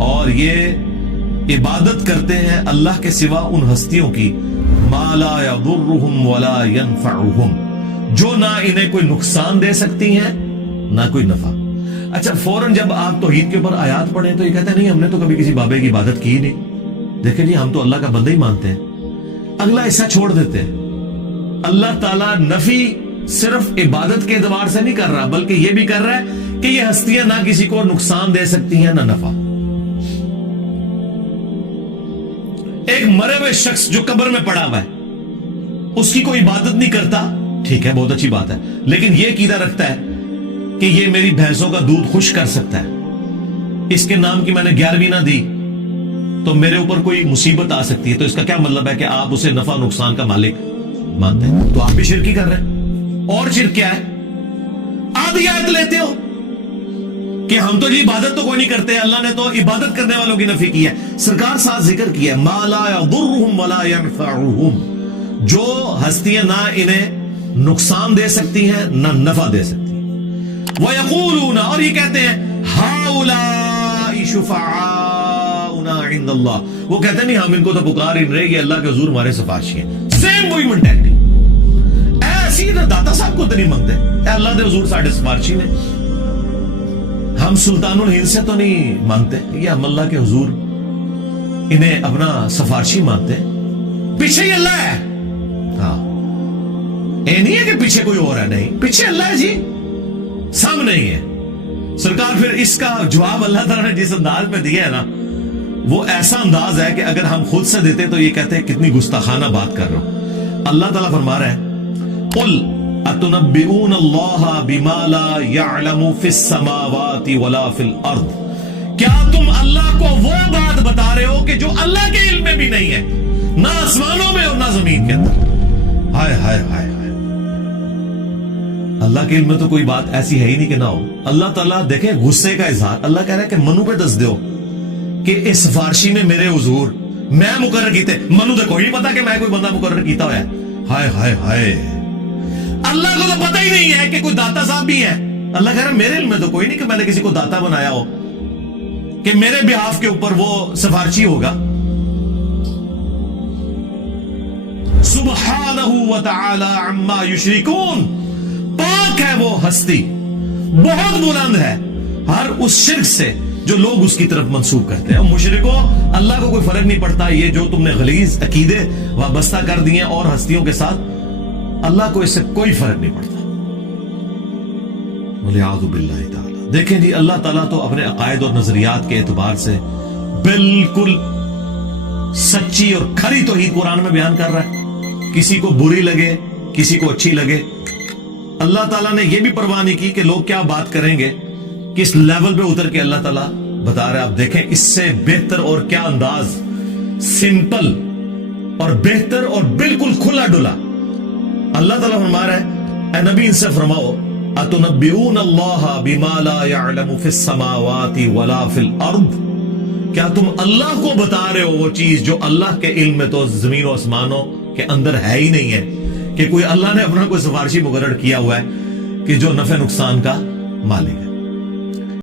اور یہ عبادت کرتے ہیں اللہ کے سوا ان ہستیوں کی ما لا یضرهم ولا ينفعهم، جو نہ انہیں کوئی نقصان دے سکتی ہیں نہ کوئی نفع۔ اچھا فوراً جب آپ توحید کے اوپر آیات پڑھیں تو یہ کہتے ہیں نہیں ہم نے تو کبھی کسی بابے کی عبادت کی نہیں، دیکھیں جی ہم تو اللہ کا بندہ ہی مانتے ہیں۔ اگلا حصہ چھوڑ دیتے ہیں۔ اللہ تعالیٰ نفی صرف عبادت کے اعتبار سے نہیں کر رہا، بلکہ یہ بھی کر رہا ہے کہ یہ ہستیاں نہ کسی کو نقصان دے سکتی ہیں نہ نفع۔ ایک مرے ہوئے شخص جو قبر میں پڑا ہوا ہے اس کی کوئی عبادت نہیں کرتا، ٹھیک ہے بہت اچھی بات ہے، لیکن یہ عقیدہ رکھتا ہے کہ یہ میری بھینسوں کا دودھ خشک کر سکتا ہے، اس کے نام کی میں نے 11ویں نہ دی تو میرے اوپر کوئی مصیبت آ سکتی ہے، تو اس کا کیا مطلب ہے کہ آپ اسے نفع نقصان کا مالک مانتے ہیں؟ تو آپ بھی شرکی کر رہے ہیں۔ اور شرک کیا ہے؟ آدھی آیت لیتے ہو کہ ہم تو جی عبادت تو کوئی نہیں کرتے، اللہ نے تو عبادت کرنے والوں کی نفی کی ہے۔ سرکار ساتھ ذکر کیا ہے ما لا یضرهم ولا ينفعهم، جو ہستیاں نہ انہیں نقصان دے سکتی ہیں نہ نفع دے سکتی ہیں۔ وَيَقُولُونَ، اور یہ کہتے ہیں هَؤُلَاءِ شُفَعَاؤُنَا عِندَ اللَّهِ، وہ کہتے ہیں نہیں ہم ان کو تو پکار ہی نہیں رہے، یہ اللہ کے حضور ہمارے سفارشی ہیں۔ سیم وہی مینٹیلٹی، ایسی داتا صاحب کو تو نہیں مانگتے، اے اللہ دے حضور ساڑھے سفارشی نے، ہم سلطان الہند سے تو نہیں مانگتے، یہ ہم اللہ کے حضور انہیں اپنا سفارشی مانتے ہیں۔ پیچھے ہی اللہ ہے، ہاں یہ نہیں ہے کہ پیچھے کوئی اور ہے، نہیں پیچھے اللہ ہے جی، سامنے ہی ہے۔ سرکار پھر اس کا جواب اللہ تعالیٰ نے جس انداز میں دیا ہے نا وہ ایسا انداز ہے کہ اگر ہم خود سے دیتے تو یہ کہتے ہیں کتنی گستاخانہ بات کر رہا ہوں۔ اللہ تعالیٰ فرما رہا ہے قل اتنبئون اللہ بما لا يعلم فی السماوات ولا فی الارض، کیا تم اللہ کو وہ بات بتا رہے ہو کہ جو اللہ کے علم میں بھی نہیں ہے، نہ آسمانوں میں اور نہ زمین کے اندر؟ ہائے ہائے ہائے ہائے، اللہ کے علم میں تو کوئی بات ایسی ہے ہی نہیں کہ نہ ہو۔ اللہ تعالیٰ دیکھیں غصے کا اظہار، اللہ کہہ رہا ہے کہ منو پہ دس دیو کہ اس سفارشی میں میرے حضور میں مقرر کیتے، منو تو کوئی نہیں پتا کہ میں کوئی بندہ مقرر کیتا ہوا ہے۔ ہائے ہائے ہائے، اللہ کو تو پتہ ہی نہیں ہے کہ کوئی داتا صاحب بھی ہے۔ اللہ کہہ رہا ہے میرے علم میں تو کوئی نہیں کہ میں نے کسی کو داتا بنایا ہو کہ میرے بیہاف کے اوپر وہ سفارشی ہوگا۔ سبحانہ وتعالی عما یشرکون، پاک ہے وہ ہستی، بہت بلند ہے ہر اس شرک سے جو لوگ اس کی طرف منسوب کرتے ہیں۔ اور مشرکوں اللہ کو کوئی فرق نہیں پڑتا، یہ جو تم نے غلیظ عقیدے وابستہ کر دیے اور ہستیوں کے ساتھ، اللہ کو اس سے کوئی فرق نہیں پڑتا۔ وَلِعَاذُ بِاللَّهِ تعالی۔ دیکھیں جی اللہ تعالیٰ تو اپنے عقائد اور نظریات کے اعتبار سے بالکل سچی اور کھری توحید قرآن میں بیان کر رہا ہے، کسی کو بری لگے کسی کو اچھی لگے۔ اللہ تعالیٰ نے یہ بھی پرواہ نہیں کی کہ لوگ کیا بات کریں گے، کس لیول پہ اتر کے اللہ تعالیٰ بتا رہا ہے۔ آپ دیکھیں اس سے بہتر اور کیا انداز، سمپل اور بہتر اور بالکل کھلا ڈلا۔ اللہ تعالیٰ فرما رہا ہے اے نبی ان سے فرماؤ اتنبئون اللہ بما لا يعلم فی السماوات ولا فی الارض، کیا تم اللہ کو بتا رہے ہو وہ چیز جو اللہ کے علم میں تو زمین و آسمانوں کے اندر ہے ہی نہیں ہے، کہ کوئی اللہ نے اپنا کوئی سفارشی مقرر کیا ہوا ہے کہ جو نفع نقصان کا مالک ہے۔